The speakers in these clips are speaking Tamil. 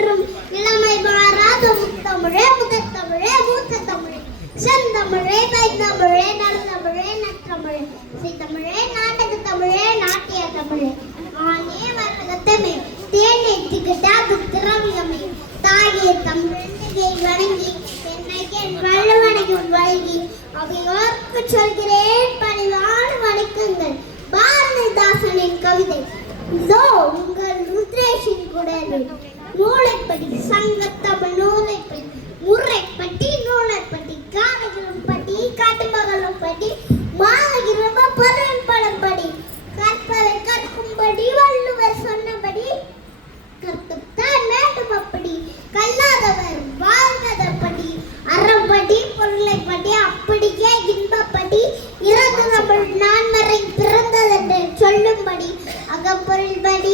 என்றும் இளமை மாறாத முத்தமிழே முதற்தமிழே மூத்த தமிழே. செந்தமிழே கைத்தமிழே நடுத்தமிழே நற்றமிழே செய்தமிழே நாடக தமிழே நாட்டிய தமிழே. ஆனே வரகத்தமே தேனை திகட்டா புத்திரவியமே தாயே தமிழை வணங்கி என்னை என் வழங்கி அவையோர்க்கு சொல்கிறேன் பணிவான வணக்கங்கள். பாரதிதாசனின் கவிதை இதோ உங்கள் ருத்ரேஷின் குடலில். நூலைப்படி சங்கத்தமிழ் நூலைப்படி முறைப்பட்டி நூலைப்பட்டி காலகிரம் பட்டி காட்டுமகளும் பட்டி மாலகிரம படம் படி கற்பவை கற்கும்படி வள்ளுவர் சொன்னபடி கற்கத்தான் வேண்டும் அப்படி. கல்லாதவர் வாழ்வதப்படி அறம்படி பொருளைப்படி அப்படியே இன்பப்படி இறந்து தமிழ் நான்மறை பிறந்ததென்று சொல்லும்படி அகப்பொருள்படி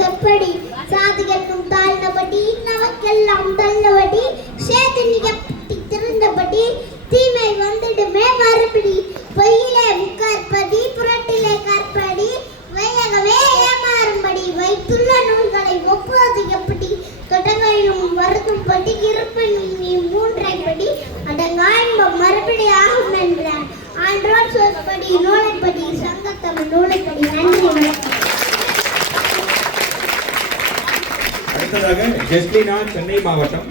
செப்படி சாதிகளும் தாழ்ந்தபடி நமக்கெல்லாம் தள்ளபடி சேதனியப்பட்டி திறந்தபடி தீமை வந்துடுமே மறுபடி. பொய்யிலே முக்கற்படி புரட்டிலே கற்படி வையகவே ஏமாறும்படி வைத்துள்ள நூல்களை ஒப்புவது எப்படி? தொடங்கையும் வருதும்படி இருப்பின் நீ மூன்றைப்படி அடங்காய்ம்ப மறுபடி ஆகும் என்றான். ஆன்றோர் சொற்படி நூலைப்படி சங்கத்தமிழ் நூலைப்படி நன்றி. அடுத்ததாக ஜெஸ்லினா சென்னை மாவட்டம்